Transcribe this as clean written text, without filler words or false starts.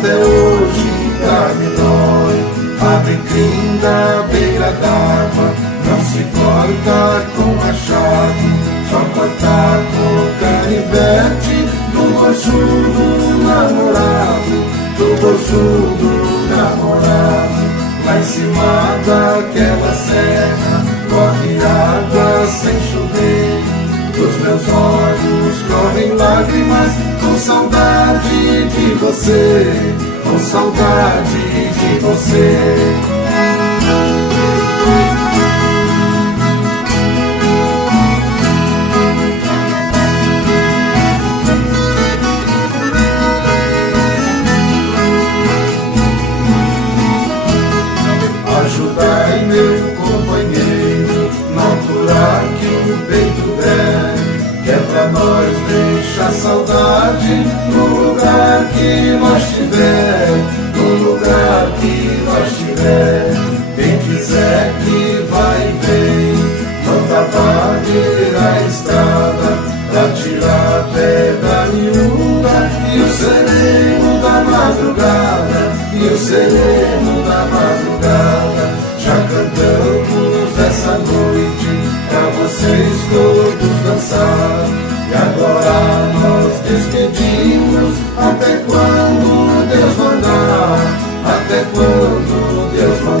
até hoje carne dói. Abre crim da beira d'água, não se corta com machado, só corta com canivete do bolso do namorado, do bolso do namorado. Lá em cima daquela serra corre água sem chover, dos meus olhos correm lágrimas com saudade de você, com saudade de você. Ajudai meu companheiro, não curar que o peito der, que é pra nós deixar saudade no lugar que nós tiver, no lugar que nós tiver. Quem quiser que vai e vem, manda varrer a estrada pra tirar pedra miúda e o sereno da madrugada, e o sereno da madrugada. Já cantamos essa noite pra vocês todos dançar, e agora nós despedimos até quando Deus mandar, até quando Deus mandar.